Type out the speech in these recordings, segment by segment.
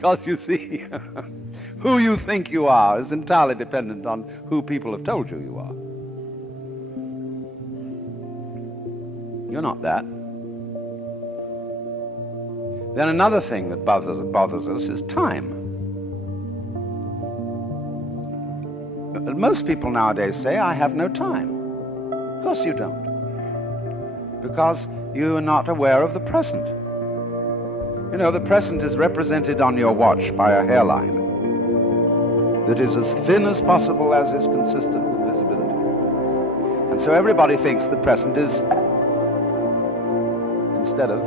Because you see, who you think you are is entirely dependent on who people have told you you are. You're not that. Then another thing that bothers us is time. Most people nowadays say, I have no time. Of course you don't. Because you are not aware of the present. You know, the present is represented on your watch by a hairline that is as thin as possible, as is consistent with visibility. And so everybody thinks the present is, instead of,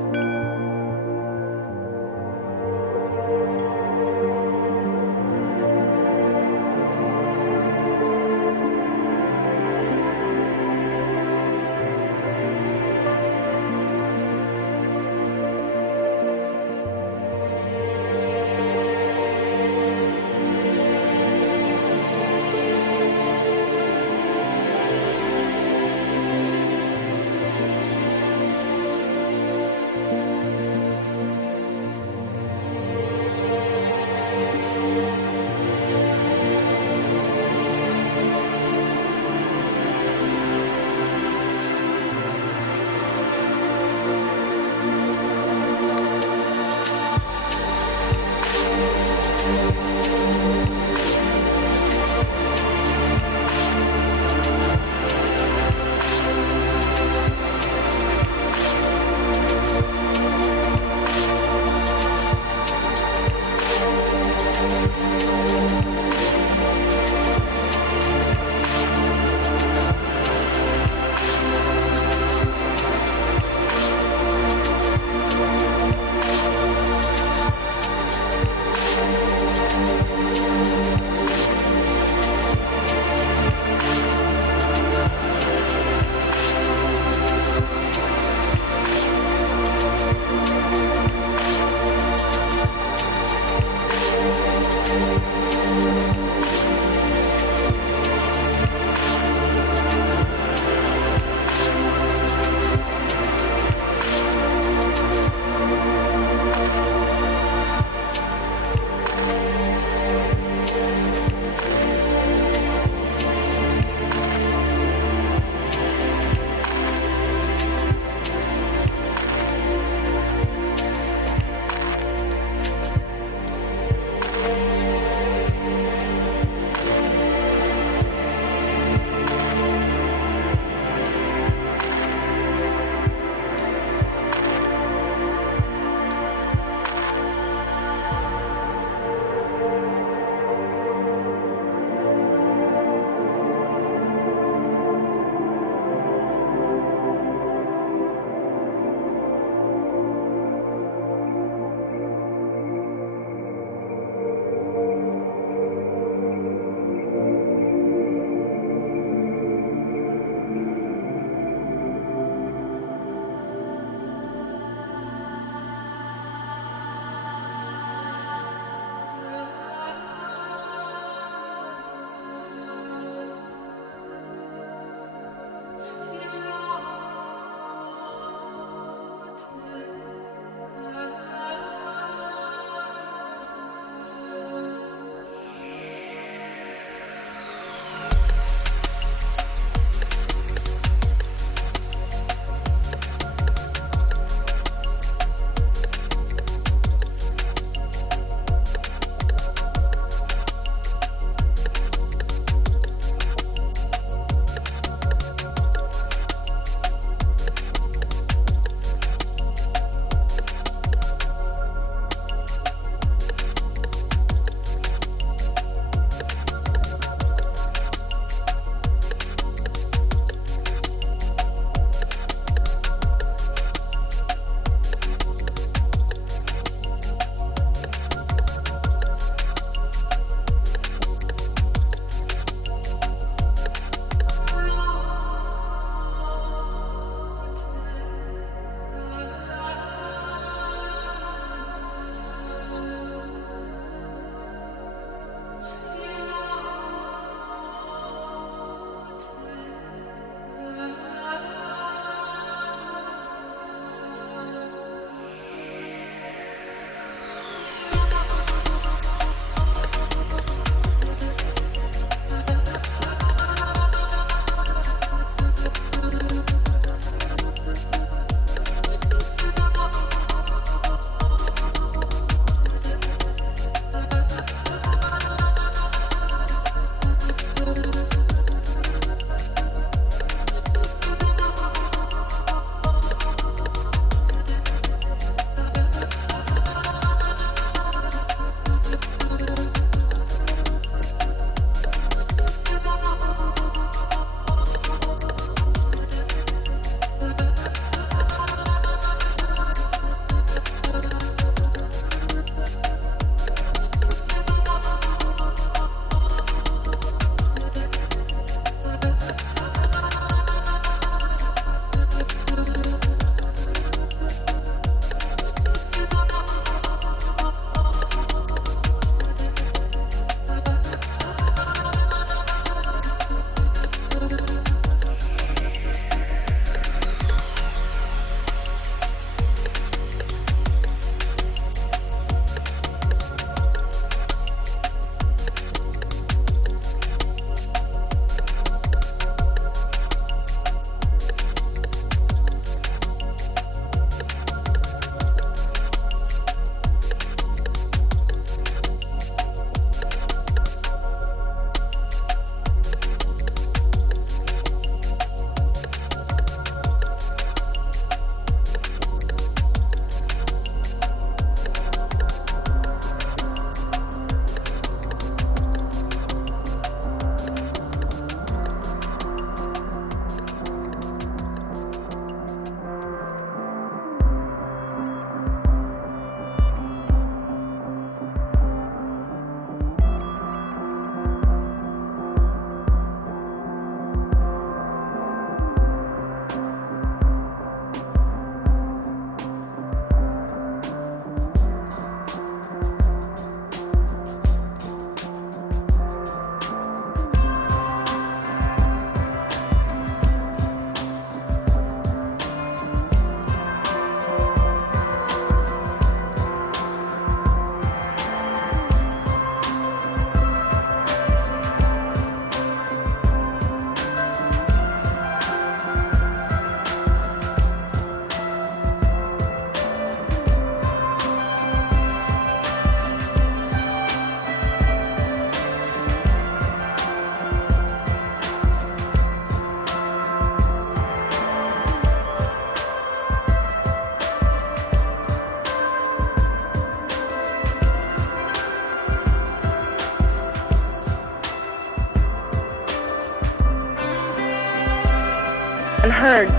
and heard.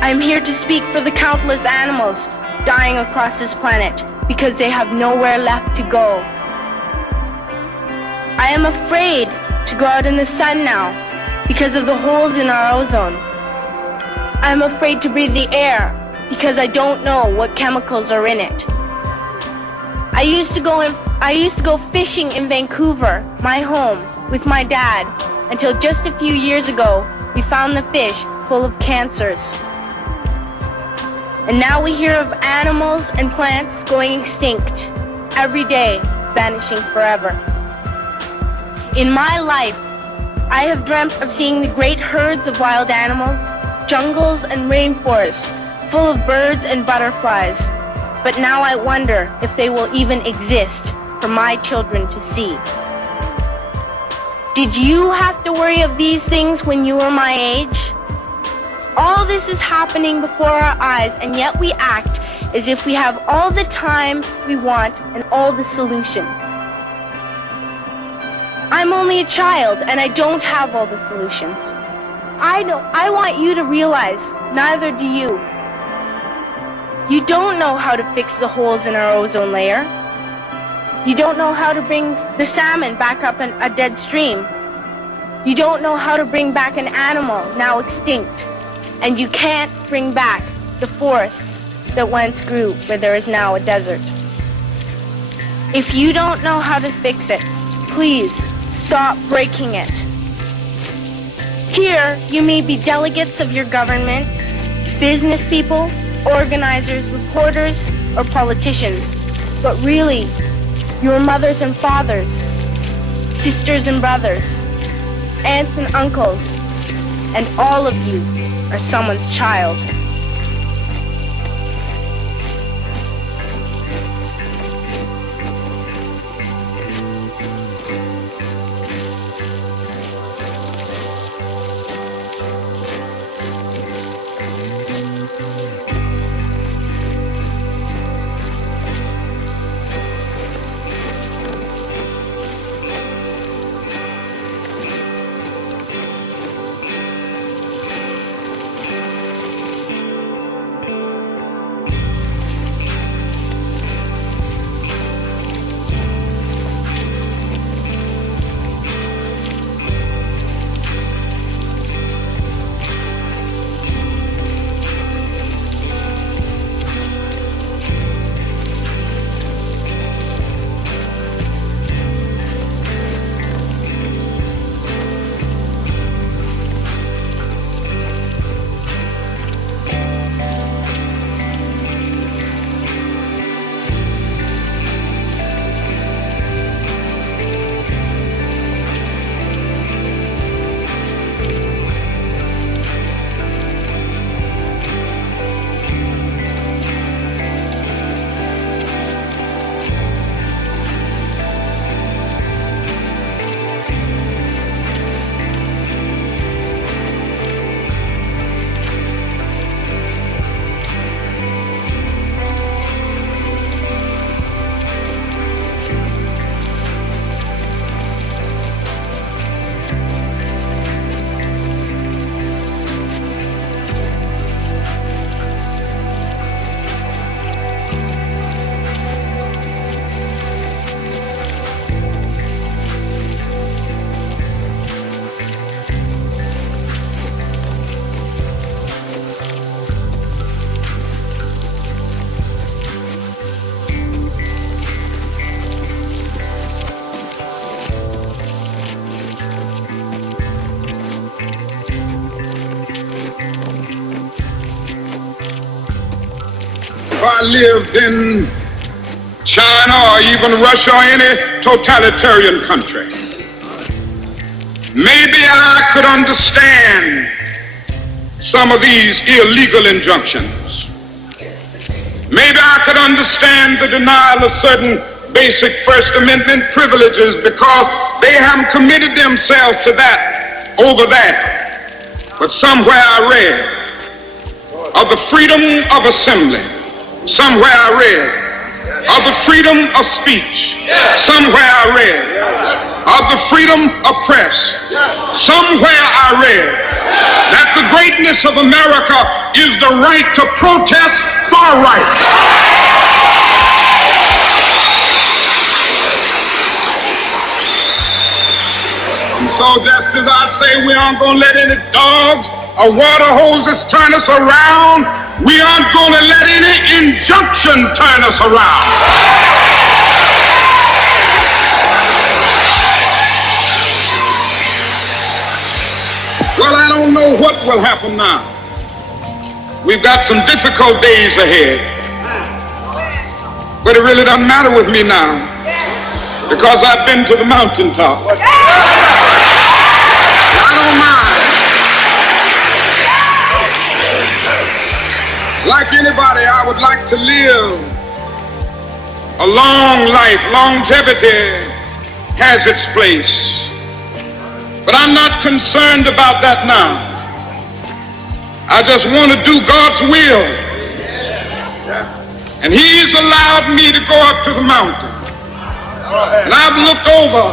I am here to speak for the countless animals dying across this planet because they have nowhere left to go. I am afraid to go out in the sun now because of the holes in our ozone. I am afraid to breathe the air because I don't know what chemicals are in it. I used to go fishing in Vancouver, my home, with my dad, until just a few years ago we found the fish full of cancers. And now we hear of animals and plants going extinct, every day vanishing forever. In my life, I have dreamt of seeing the great herds of wild animals, jungles and rainforests full of birds and butterflies. But now I wonder if they will even exist for my children to see. Did you have to worry of these things when you were my age? All this is happening before our eyes, and yet we act as if we have all the time we want and all the solution. I'm only a child, and I don't have all the solutions. I want you to realize, neither do you. You don't know how to fix the holes in our ozone layer. You don't know how to bring the salmon back up in a dead stream. You don't know how to bring back an animal now extinct. And you can't bring back the forest that once grew where there is now a desert. If you don't know how to fix it, please stop breaking it. Here, you may be delegates of your government, business people, organizers, reporters, or politicians, but really, your mothers and fathers, sisters and brothers, aunts and uncles, and all of you are someone's child. If I lived in China or even Russia or any totalitarian country, maybe I could understand some of these illegal injunctions. Maybe I could understand the denial of certain basic First Amendment privileges because they haven't committed themselves to that over there. But somewhere I read of the freedom of assembly. Somewhere I read of the freedom of speech. Somewhere I read of the freedom of press. Somewhere I read that the greatness of America is the right to protest far right. And so just as I say we aren't going to let any dogs or water hoses turn us around, we aren't going to let any injunction turn us around. Well, I don't know what will happen now. We've got some difficult days ahead. But it really doesn't matter with me now, because I've been to the mountaintop. I don't mind. Like anybody, I would like to live a long life. Longevity has its place. But I'm not concerned about that now. I just want to do God's will. And He's allowed me to go up to the mountain. And I've looked over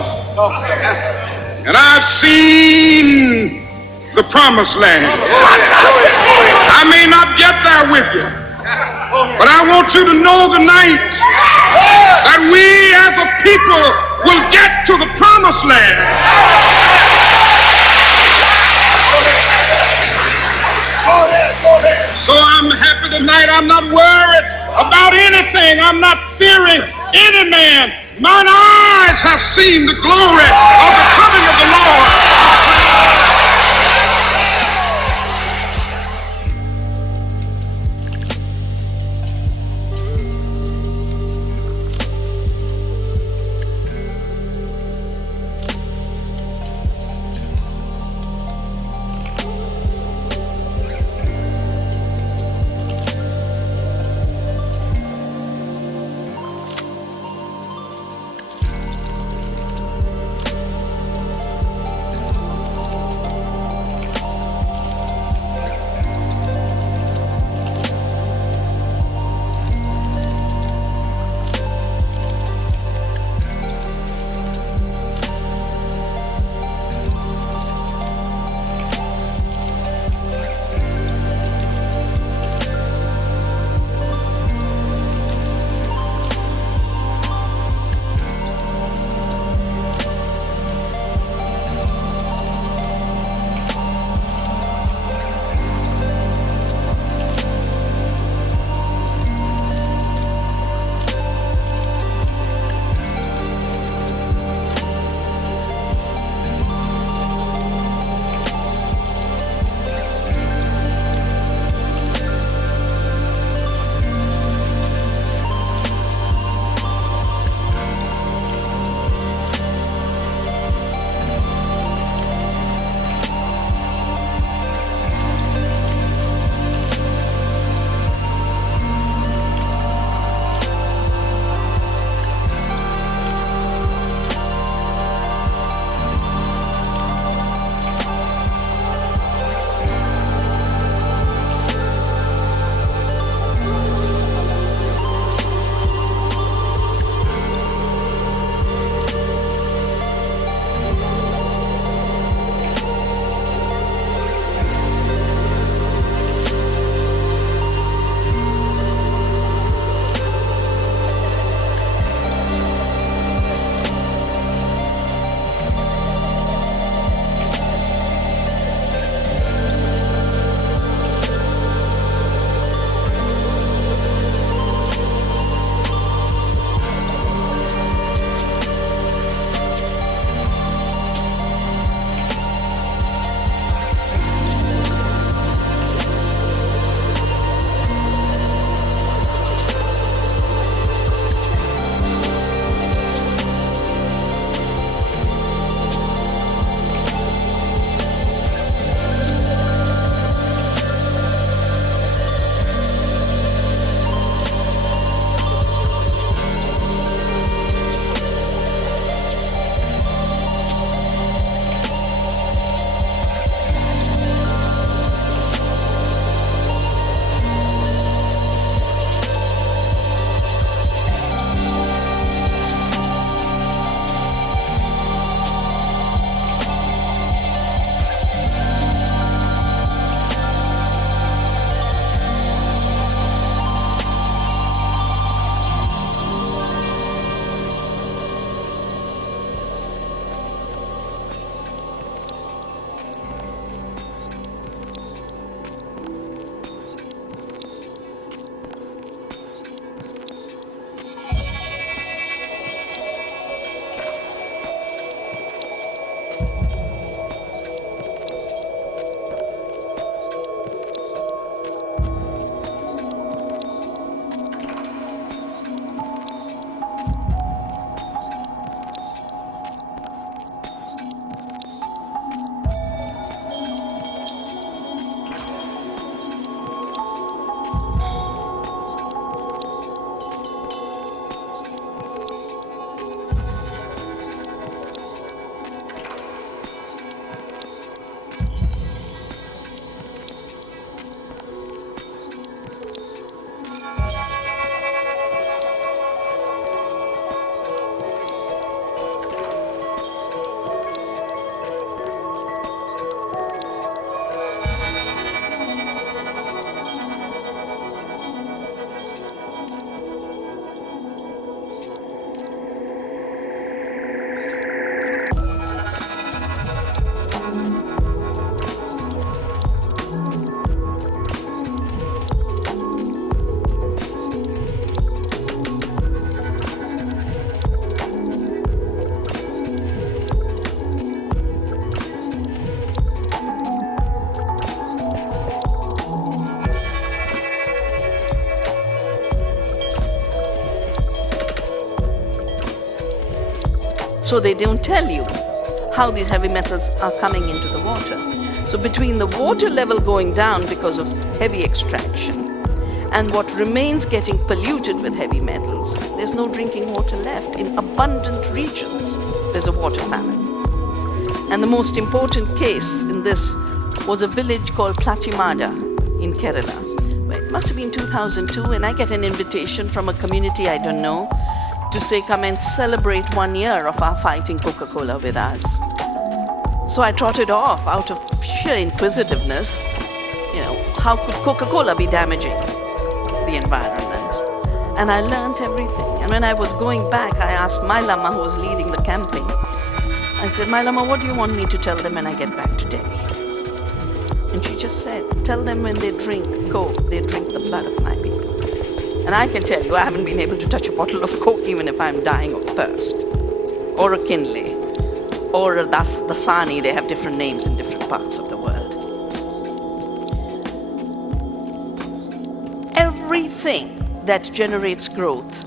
and I've seen the promised land. I may not get there with you, but I want you to know tonight that we as a people will get to the promised land. So I'm happy tonight. I'm not worried about anything. I'm not fearing any man. Mine eyes have seen the glory of the coming of the Lord. So they don't tell you how these heavy metals are coming into the water. So between the water level going down because of heavy extraction and what remains getting polluted with heavy metals, there's no drinking water left. In abundant regions, there's a water famine. And the most important case in this was a village called Platimada in Kerala. It must have been 2002, and I get an invitation from a community I don't know to say, come and celebrate 1 year of our fighting Coca-Cola with us. So I trotted off out of sheer inquisitiveness. You know, how could Coca-Cola be damaging the environment? And I learned everything. And when I was going back, I asked my Lama, who was leading the campaign, I said, my Lama, what do you want me to tell them when I get back today? And she just said, tell them when they drink Coke, they drink the blood of my people. And I can tell you, I haven't been able to touch a bottle of Coke even if I'm dying of thirst. Or a Kinley. Or the Dasani, they have different names in different parts of the world. Everything that generates growth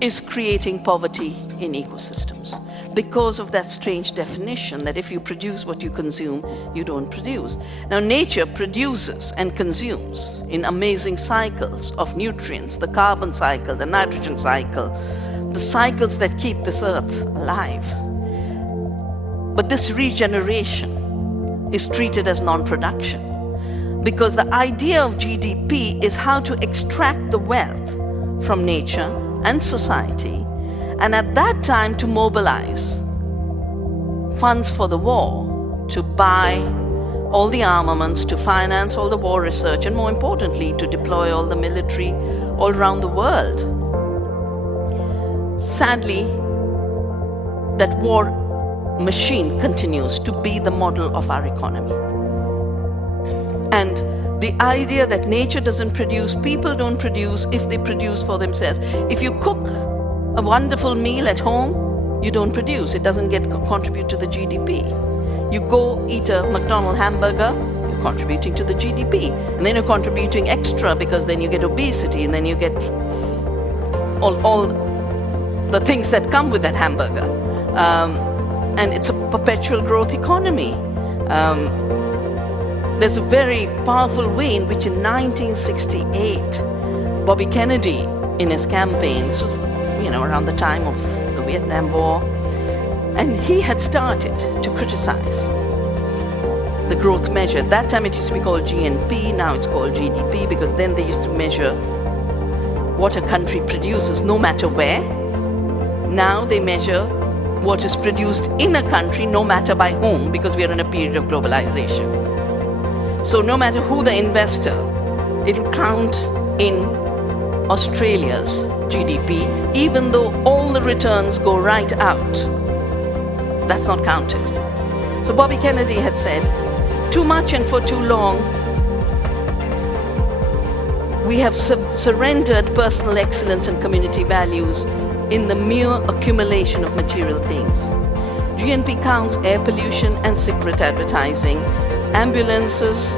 is creating poverty in ecosystems because of that strange definition that if you produce what you consume, you don't produce. Now, nature produces and consumes in amazing cycles of nutrients, the carbon cycle, the nitrogen cycle, the cycles that keep this earth alive. But this regeneration is treated as non-production because the idea of GDP is how to extract the wealth from nature and society, and at that time to mobilize funds for the war, to buy all the armaments, to finance all the war research, and more importantly, to deploy all the military all around the world. Sadly, that war machine continues to be the model of our economy. And the idea that nature doesn't produce, people don't produce if they produce for themselves. If you cook a wonderful meal at home, you don't produce. It doesn't contribute to the GDP. You go eat a McDonald's hamburger, you're contributing to the GDP. And then you're contributing extra because then you get obesity and then you get all the things that come with that hamburger. And it's a perpetual growth economy. There's a very powerful way in which in 1968, Bobby Kennedy, in his campaign, this was around the time of the Vietnam War, and he had started to criticize the growth measure. At that time it used to be called GNP, now it's called GDP, because then they used to measure what a country produces no matter where. Now they measure what is produced in a country no matter by whom, because we are in a period of globalization. So no matter who the investor, it'll count in Australia's GDP, even though all the returns go right out. That's not counted. So Bobby Kennedy had said, too much and for too long, we have surrendered personal excellence and community values in the mere accumulation of material things. GNP counts air pollution and cigarette advertising, ambulances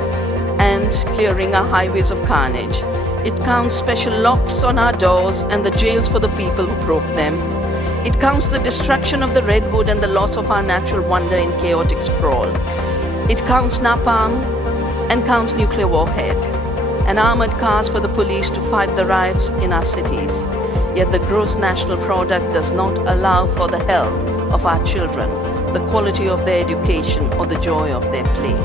and clearing our highways of carnage. It counts special locks on our doors and the jails for the people who broke them. It counts the destruction of the redwood and the loss of our natural wonder in chaotic sprawl. It counts napalm and counts nuclear warhead and armored cars for the police to fight the riots in our cities. Yet the gross national product does not allow for the health of our children, the quality of their education, or the joy of their play.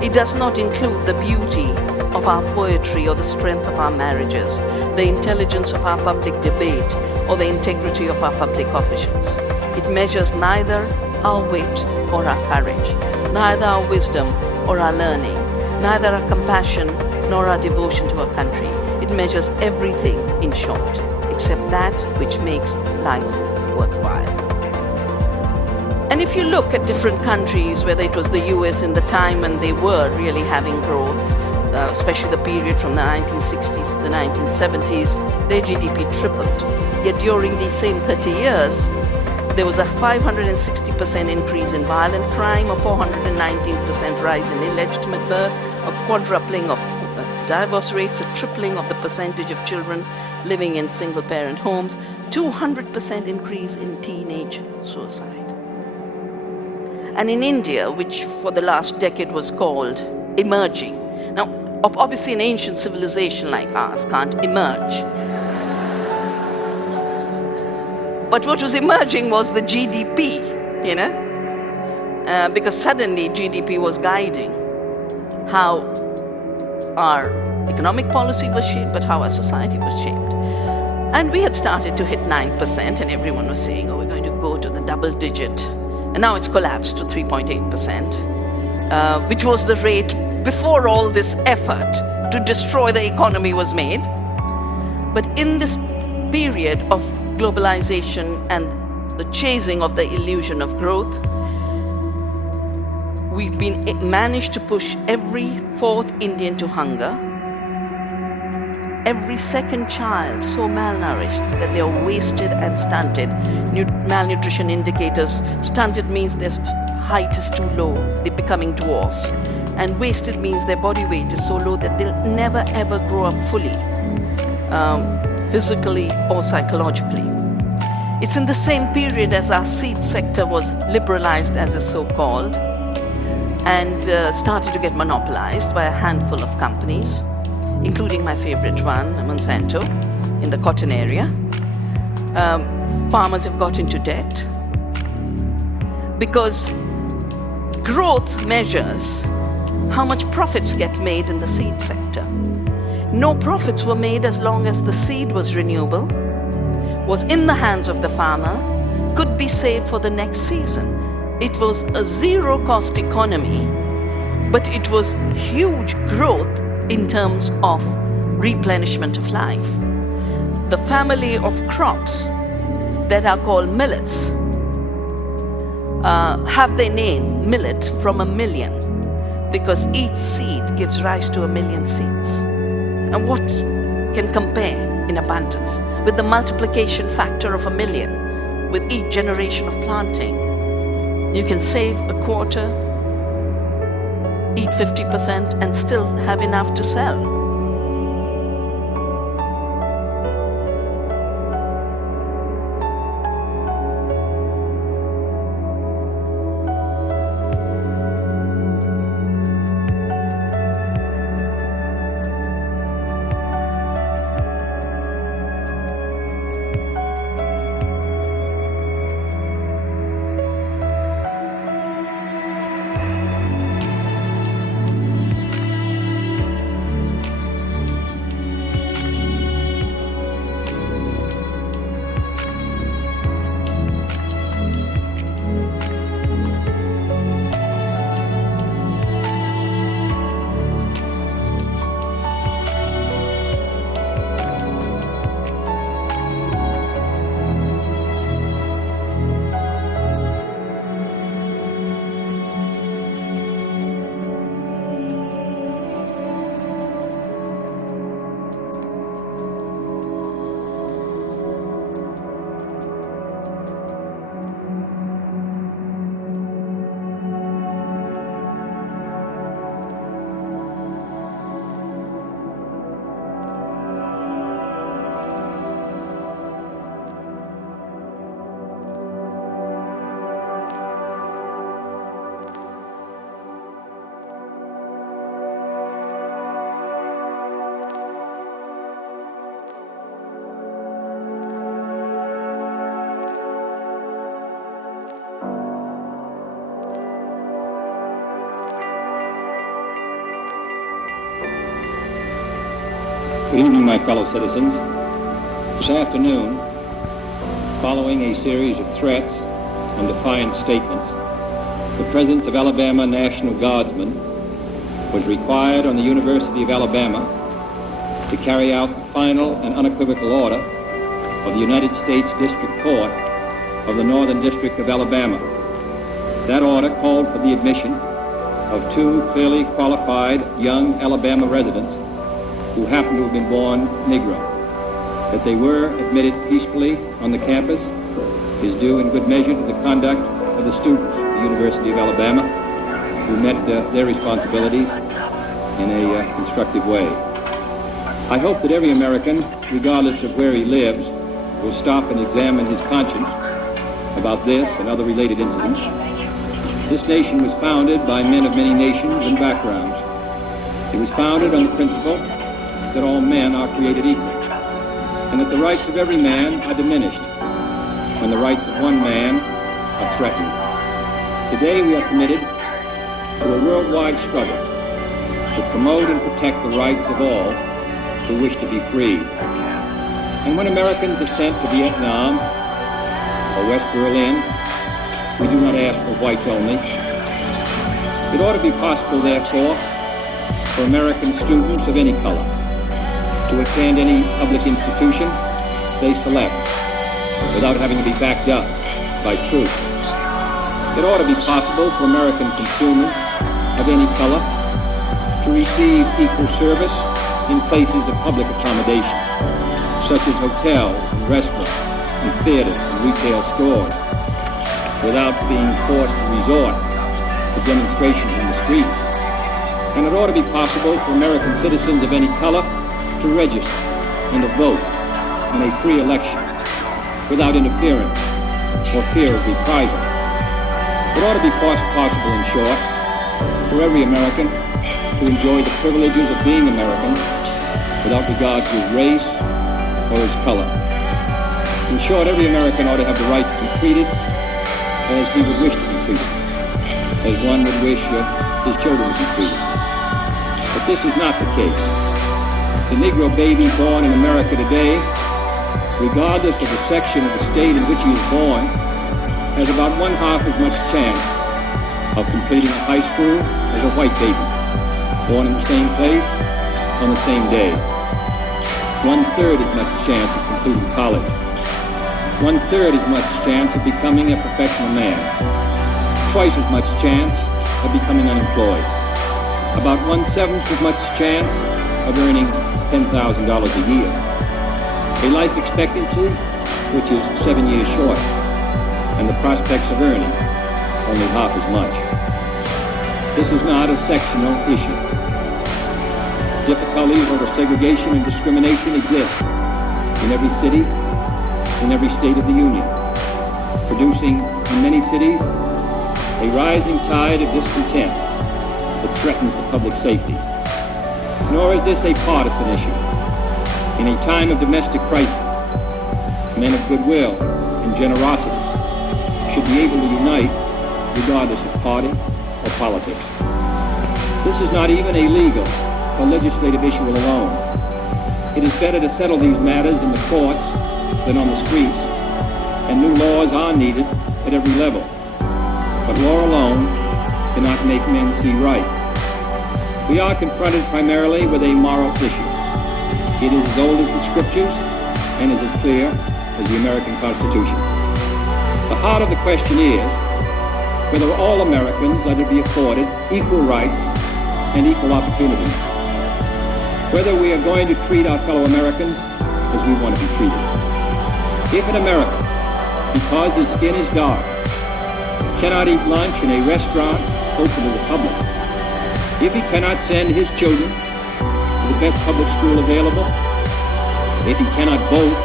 It does not include the beauty of our poetry or the strength of our marriages, the intelligence of our public debate, or the integrity of our public officials. It measures neither our wit or our courage, neither our wisdom or our learning, neither our compassion nor our devotion to our country. It measures everything, in short, except that which makes life worthwhile. And if you look at different countries, whether it was the US in the time when they were really having growth, especially the period from the 1960s to the 1970s, their GDP tripled. Yet during these same 30 years, there was a 560% increase in violent crime, a 419% rise in illegitimate birth, a quadrupling of divorce rates, a tripling of the percentage of children living in single-parent homes, 200% increase in teenage suicide. And in India, which for the last decade was called emerging. Now, obviously an ancient civilization like ours can't emerge. But what was emerging was the GDP, you know, because suddenly GDP was guiding how our economic policy was shaped, but how our society was shaped. And we had started to hit 9%, and everyone was saying, oh, we're going to go to the double digit. And now it's collapsed to 3.8%, which was the rate before all this effort to destroy the economy was made. But in this period of globalization and the chasing of the illusion of growth, we've managed to push every fourth Indian to hunger, every second child so malnourished that they are wasted and stunted. Malnutrition indicators, stunted means their height is too low, they're becoming dwarfs. And wasted means their body weight is so low that they'll never ever grow up fully, physically or psychologically. It's in the same period as our seed sector was liberalized, as is so called, and started to get monopolized by a handful of companies, including my favorite one, Monsanto, in the cotton area. Farmers have got into debt because growth measures how much profits get made in the seed sector. No profits were made as long as the seed was renewable, was in the hands of the farmer, could be saved for the next season. It was a zero-cost economy, but it was huge growth in terms of replenishment of life. The family of crops that are called millets have their name, millet, from a million, because each seed gives rise to 1,000,000 seeds. And what can compare in abundance with the multiplication factor of 1,000,000 with each generation of planting? You can save a quarter, eat 50%, and still have enough to sell. Good evening, my fellow citizens. This afternoon, following a series of threats and defiant statements, the presence of Alabama National Guardsmen was required on the University of Alabama to carry out the final and unequivocal order of the United States District Court of the Northern District of Alabama. That order called for the admission of 2 clearly qualified young Alabama residents who happened to have been born Negro. That they were admitted peacefully on the campus is due in good measure to the conduct of the students at the University of Alabama, who met their responsibilities in a constructive way. I hope that every American, regardless of where he lives, will stop and examine his conscience about this and other related incidents. This nation was founded by men of many nations and backgrounds. It was founded on the principle that all men are created equal, and that the rights of every man are diminished when the rights of one man are threatened. Today we are committed to a worldwide struggle to promote and protect the rights of all who wish to be free. And when Americans are sent to Vietnam or West Berlin, we do not ask for whites only. It ought to be possible, therefore, for American students of any color to attend any public institution they select without having to be backed up by proof. It ought to be possible for American consumers of any color to receive equal service in places of public accommodation, such as hotels and restaurants and theaters and retail stores, without being forced to resort to demonstrations in the streets. And it ought to be possible for American citizens of any color to register and to vote in a free election without interference or fear of reprisal. It ought to be possible, in short, for every American to enjoy the privileges of being American without regard to his race or his color. In short, every American ought to have the right to be treated as he would wish to be treated, as one would wish his children to be treated. But this is not the case. The Negro baby born in America today, regardless of the section of the state in which he is born, has about one-half as much chance of completing high school as a white baby, born in the same place on the same day. 1/3 as much chance of completing college. 1/3 as much chance of becoming a professional man. Twice as much chance of becoming unemployed. About 1/7 as much chance of earning $10,000 a year. A life expectancy which is 7 years short, and the prospects of earning only half as much. This is not a sectional issue. Difficulties over segregation and discrimination exist in every city, in every state of the Union, producing in many cities a rising tide of discontent that threatens the public safety. Nor is this a partisan issue. In a time of domestic crisis, men of goodwill and generosity should be able to unite regardless of party or politics. This is not even a legal or legislative issue alone. It is better to settle these matters in the courts than on the streets, and new laws are needed at every level. But law alone cannot make men see right. We are confronted primarily with a moral issue. It is as old as the scriptures and is as clear as the American Constitution. The heart of the question is whether all Americans are to be afforded equal rights and equal opportunities. Whether we are going to treat our fellow Americans as we want to be treated. If an American, because his skin is dark, cannot eat lunch in a restaurant open to the public, if he cannot send his children to the best public school available, if he cannot vote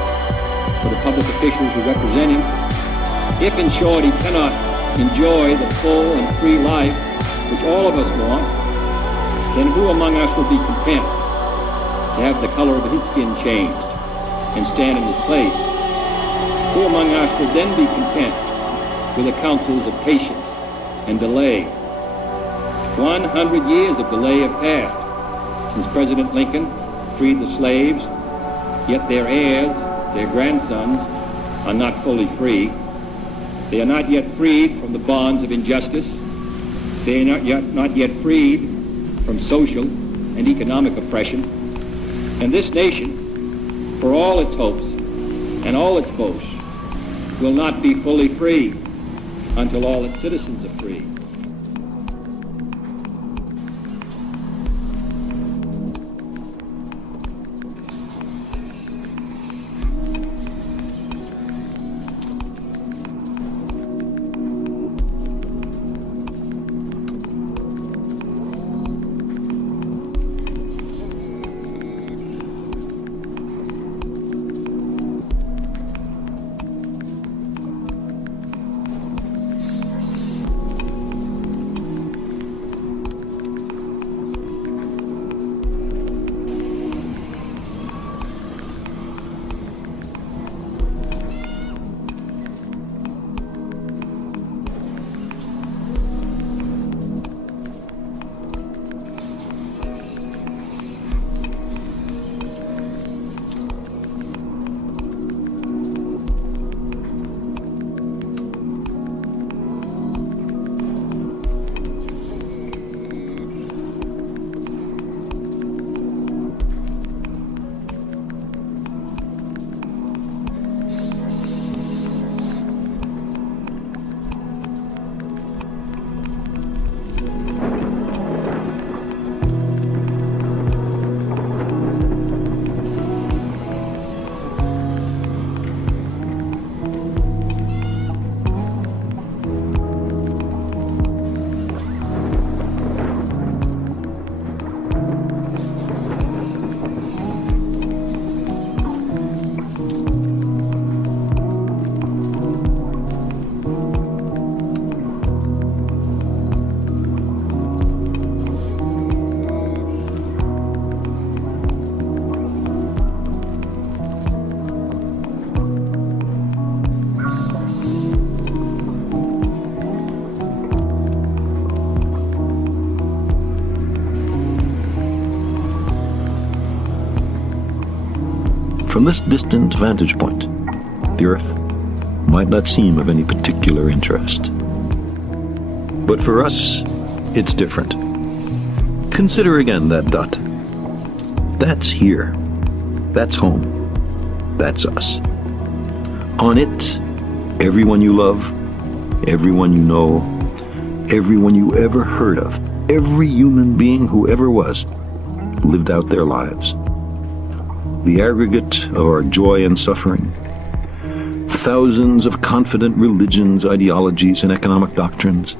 for the public officials who represent him, if in short he cannot enjoy the full and free life which all of us want, then who among us will be content to have the color of his skin changed and stand in his place? Who among us will then be content with the counsels of patience and delay? 100 years of delay have passed since President Lincoln freed the slaves, yet their heirs, their grandsons, are not fully free. They are not yet freed from the bonds of injustice. They are not yet freed from social and economic oppression. And this nation, for all its hopes and all its boasts, will not be fully free until all its citizens are free. From this distant vantage point, the Earth might not seem of any particular interest. But for us, it's different. Consider again that dot. That's here. That's home. That's us. On it, everyone you love, everyone you know, everyone you ever heard of, every human being who ever was, lived out their lives. The aggregate of our joy and suffering, thousands of confident religions, ideologies, and economic doctrines,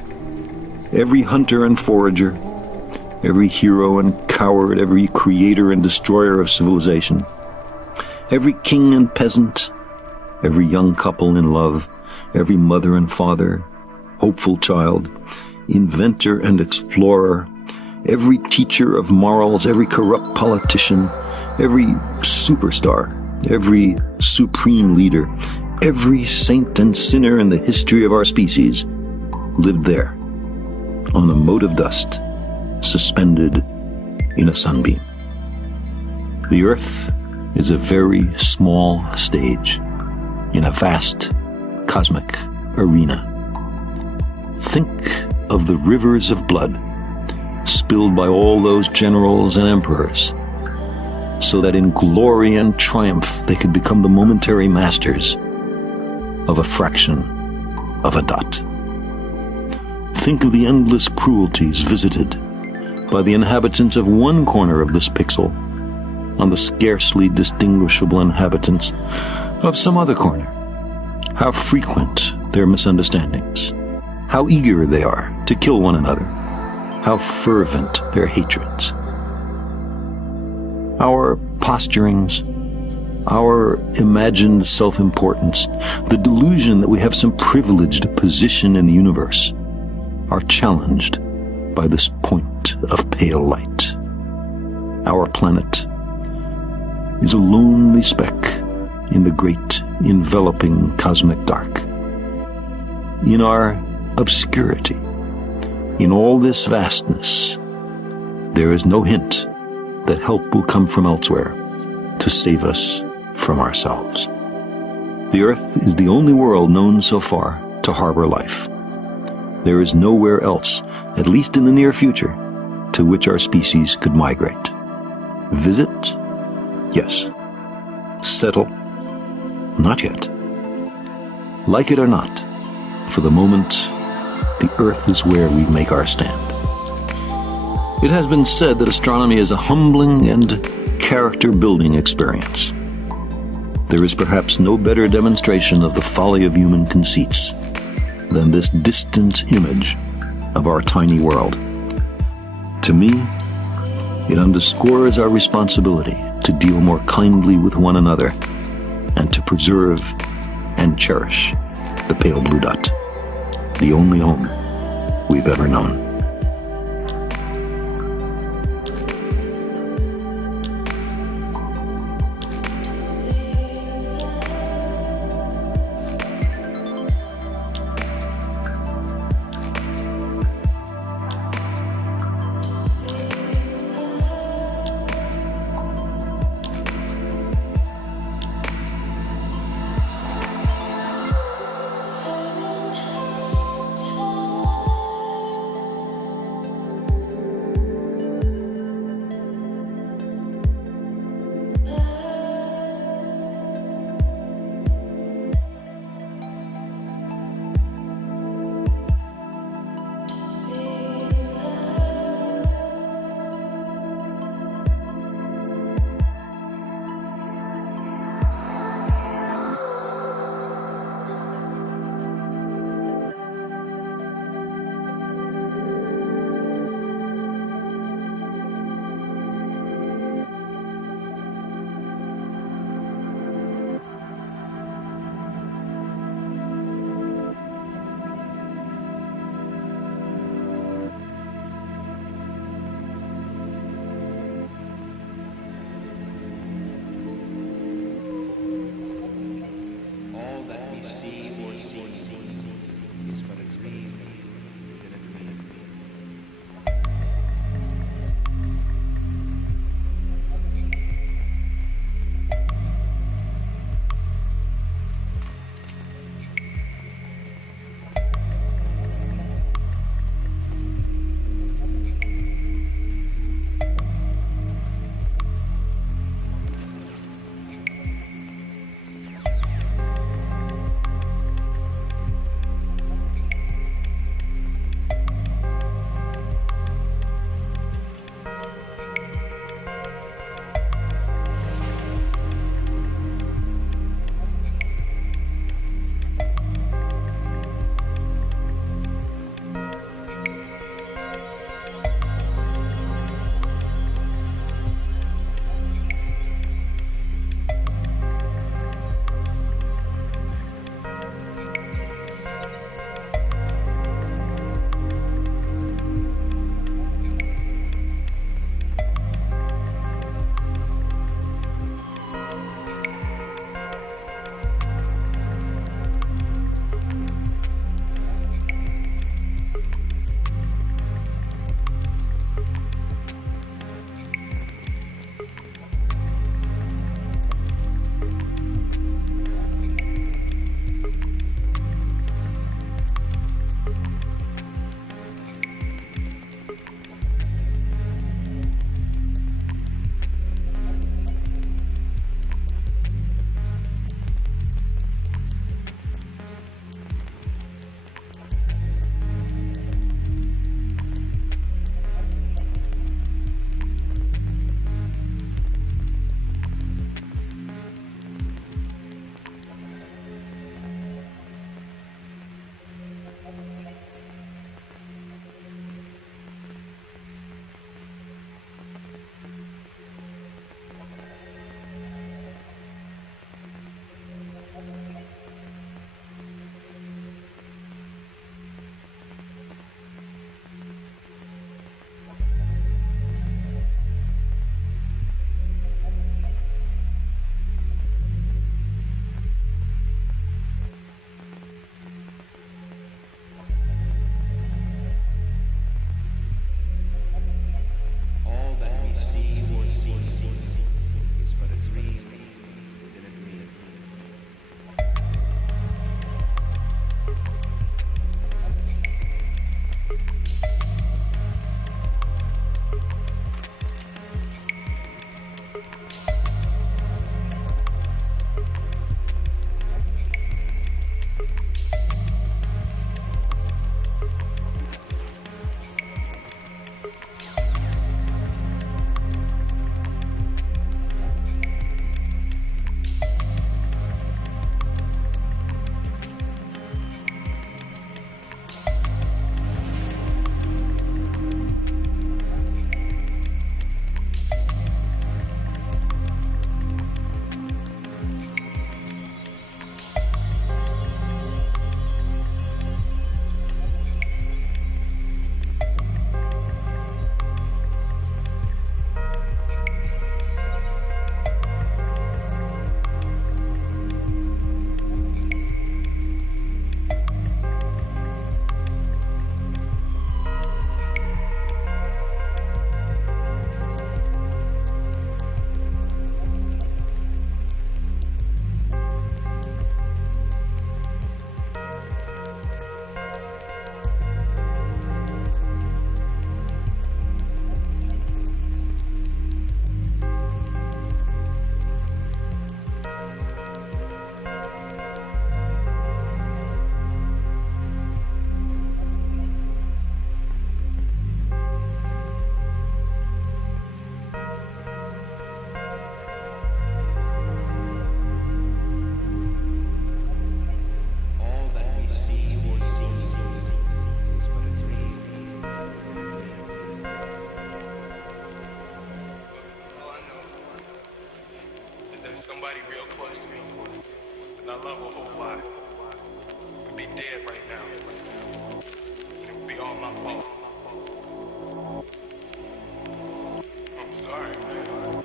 every hunter and forager, every hero and coward, every creator and destroyer of civilization, every king and peasant, every young couple in love, every mother and father, hopeful child, inventor and explorer, every teacher of morals, every corrupt politician, every superstar, every supreme leader, every saint and sinner in the history of our species lived there, on a mote of dust, suspended in a sunbeam. The Earth is a very small stage in a vast cosmic arena. Think of the rivers of blood spilled by all those generals and emperors, so that in glory and triumph they could become the momentary masters of a fraction of a dot. Think of the endless cruelties visited by the inhabitants of one corner of this pixel on the scarcely distinguishable inhabitants of some other corner. How frequent their misunderstandings, how eager they are to kill one another, how fervent their hatreds. Our posturings, our imagined self-importance, the delusion that we have some privileged position in the universe, are challenged by this point of pale light. Our planet is a lonely speck in the great enveloping cosmic dark. In our obscurity, in all this vastness, there is no hint that help will come from elsewhere to save us from ourselves. The Earth is the only world known so far to harbor life. There is nowhere else, at least in the near future, to which our species could migrate. Visit? Yes. Settle? Not yet. Like it or not, for the moment, the Earth is where we make our stand. It has been said that astronomy is a humbling and character-building experience. There is perhaps no better demonstration of the folly of human conceits than this distant image of our tiny world. To me, it underscores our responsibility to deal more kindly with one another and to preserve and cherish the pale blue dot, the only home we've ever known. somebody real close to me, and I love a whole lot, could be dead right now, and it would be all my fault. I'm sorry, man.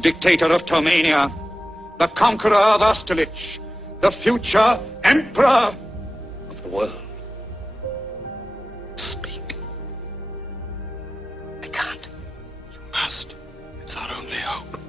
the dictator of Tomania, the conqueror of Austerlitz, the future emperor of the world. Speak. I can't. You must. It's our only hope.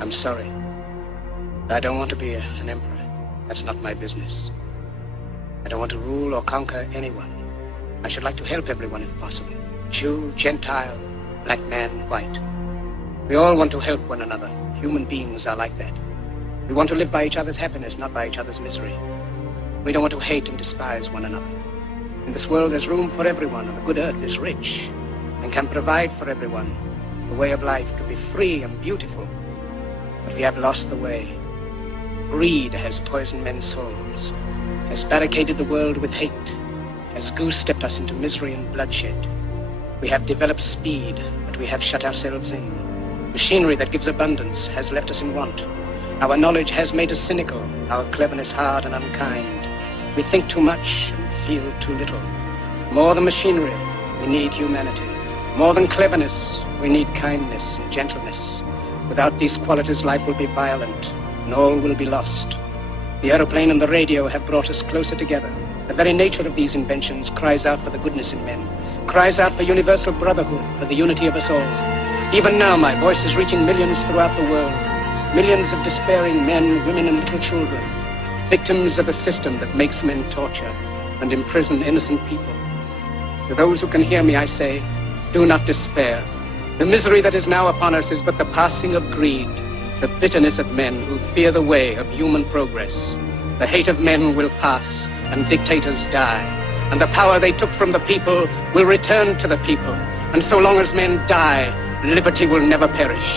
I'm sorry. I don't want to be an emperor. That's not my business. I don't want to rule or conquer anyone. I should like to help everyone if possible. Jew, Gentile, black man, white. We all want to help one another. Human beings are like that. We want to live by each other's happiness, not by each other's misery. We don't want to hate and despise one another. In this world there's room for everyone, and the good earth is rich and can provide for everyone. The way of life could be free and beautiful. But we have lost the way. Greed has poisoned men's souls, has barricaded the world with hate, has goose-stepped us into misery and bloodshed. We have developed speed, but we have shut ourselves in. Machinery that gives abundance has left us in want. Our knowledge has made us cynical, our cleverness hard and unkind. We think too much and feel too little. More than machinery, we need humanity. More than cleverness, we need kindness and gentleness. Without these qualities, life will be violent, and all will be lost. The aeroplane and the radio have brought us closer together. The very nature of these inventions cries out for the goodness in men, cries out for universal brotherhood, for the unity of us all. Even now, my voice is reaching millions throughout the world, millions of despairing men, women, and little children, victims of a system that makes men torture and imprison innocent people. To those who can hear me, I say, do not despair. The misery that is now upon us is but the passing of greed, the bitterness of men who fear the way of human progress. The hate of men will pass, and dictators die, and the power they took from the people will return to the people. And so long as men die, liberty will never perish.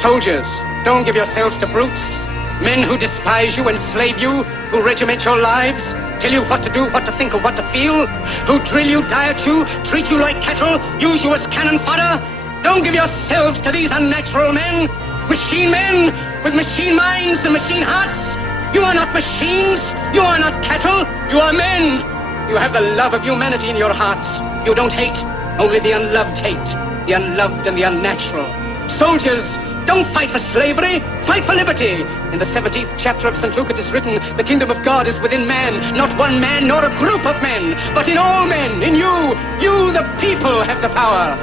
Soldiers, don't give yourselves to brutes, men who despise you, enslave you, who regiment your lives, tell you what to do, what to think, and what to feel, who drill you, diet you, treat you like cattle, use you as cannon fodder. Don't give yourselves to these unnatural men with machine minds and machine hearts. You are not machines, you are not cattle, you are men. You have the love of humanity in your hearts. You don't hate, only the unloved hate, the unloved and the unnatural. Soldiers, don't fight for slavery, fight for liberty. In the 17th chapter of St. Luke it is written, the kingdom of God is within man, not one man nor a group of men, but in all men, in you. You, the people, have the power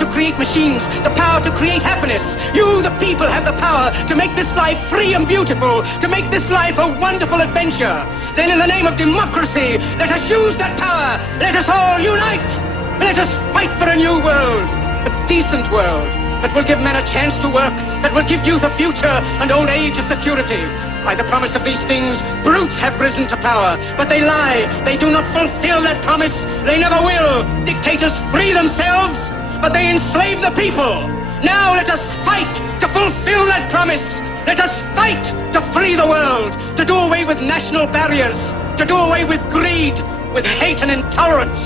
to create machines, the power to create happiness. You, the people, have the power to make this life free and beautiful, to make this life a wonderful adventure. Then in the name of democracy, let us use that power. Let us all unite. Let us fight for a new world, a decent world, that will give men a chance to work, that will give youth a future and old age a security. By the promise of these things, brutes have risen to power, but they lie. They do not fulfill that promise. They never will. Dictators free themselves, but they enslave the people. Now let us fight to fulfill that promise. Let us fight to free the world, to do away with national barriers, to do away with greed, with hate and intolerance.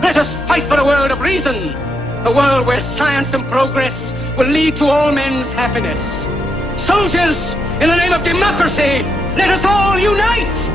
Let us fight for a world of reason, a world where science and progress will lead to all men's happiness. Soldiers, in the name of democracy, let us all unite!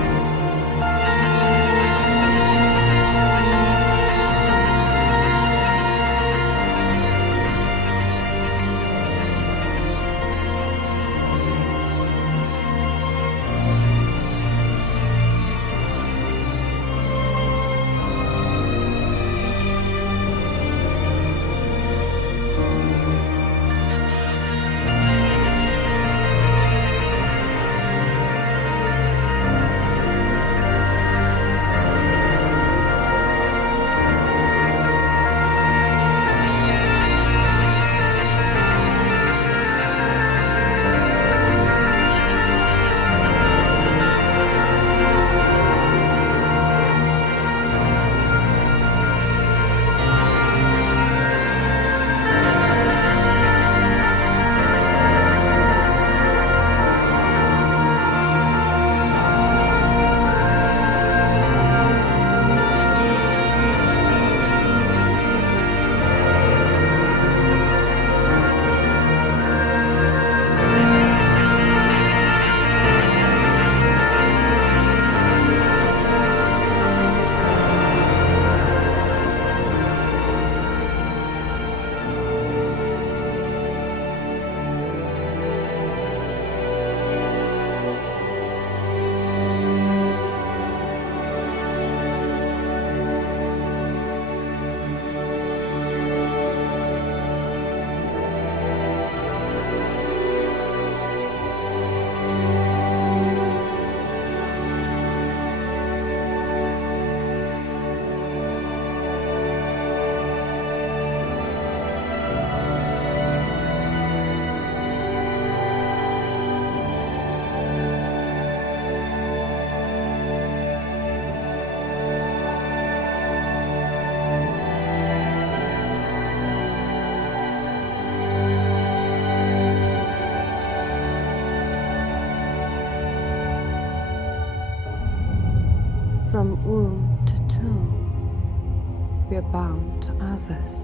From womb to tomb, we are bound to others,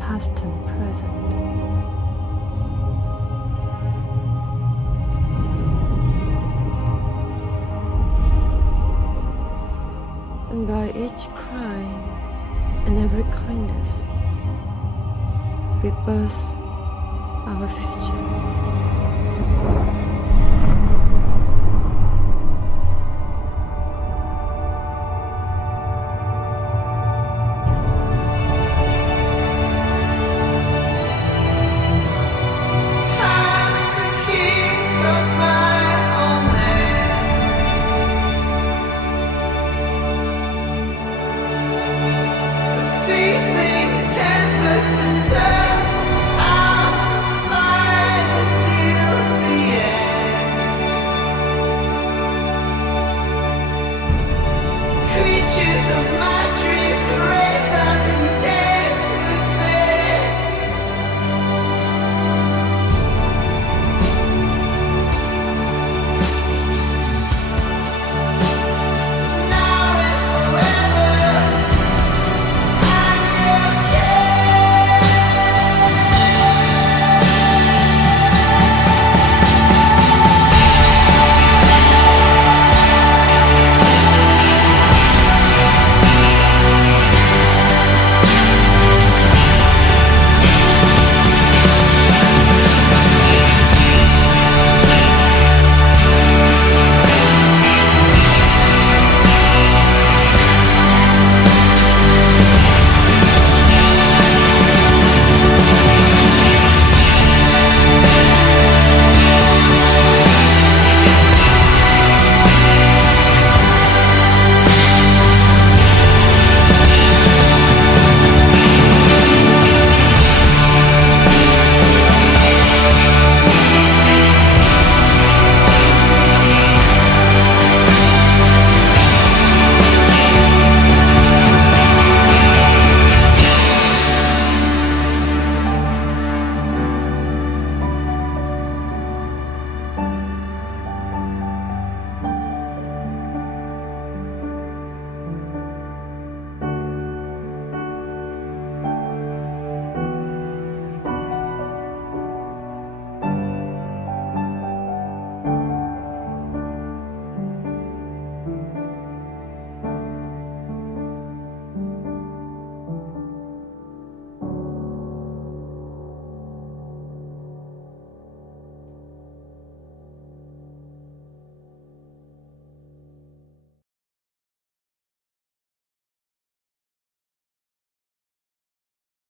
past and present. And by each crime and every kindness, we birth our future. Creatures of my